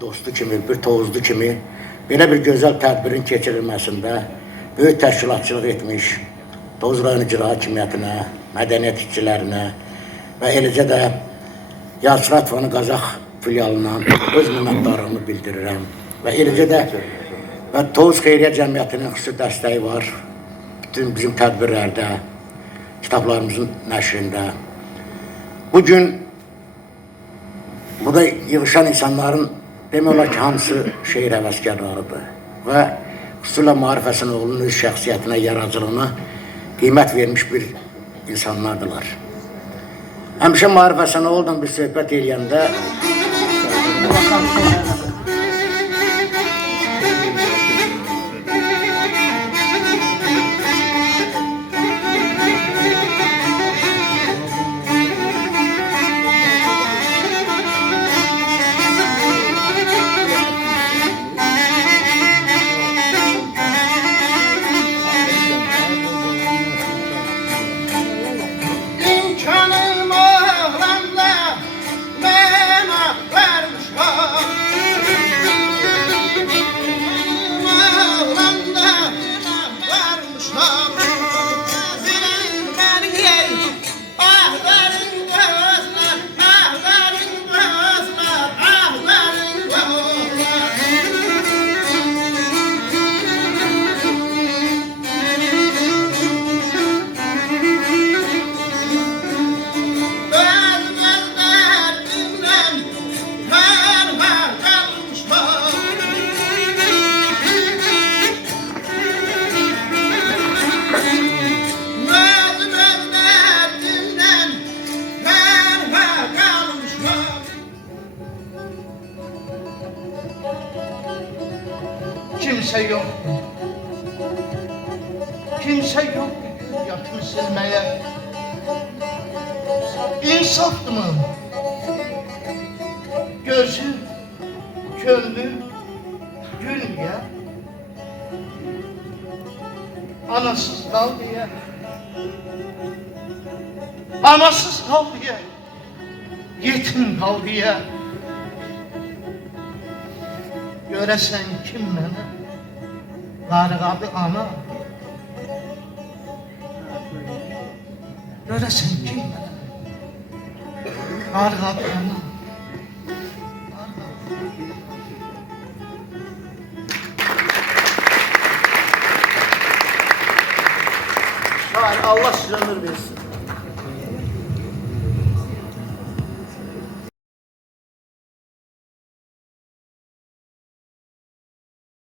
Dostu kimi, bir Tovuzlu kimi belə bir gözəl tədbirin keçirilməsində böyük təşkilatçılıq etmiş Tovuz rayon icra hakimiyyətinə, mədəniyyət işçilərinə və eləcə də Yazıçılar Fonu Qazax filialından öz minnətdarlığımı bildirirəm. Və eləcə də Tovuz Xeyriyyə Cəmiyyətinin xüsusi dəstəyi var. Bütün bizim tədbirlərdə, kitablarımızın nəşrində. Bugün burada yığışan insanların demək olar ki, hamısı şeir həvəskarlarıdır və xüsusilə Maarif Həsənoğlu'nun öz şəxsiyyətinə, yaradıcılığına qiymət vermiş bir insanlardılar. Həmişə Maarif Həsənoğlu'dan bir söhbət eləyəndə kimse yok. Kimse yok yakın silmeye. İnsaftı mı? Gözü, gönlü, dünya. Anasız kal diye. Anasız kal diye. Yetim kal diye. Göresen kim bana? Qarğadı ana. Göresen kim bana? Qarğadı ana. Şair Allah size ömür versin.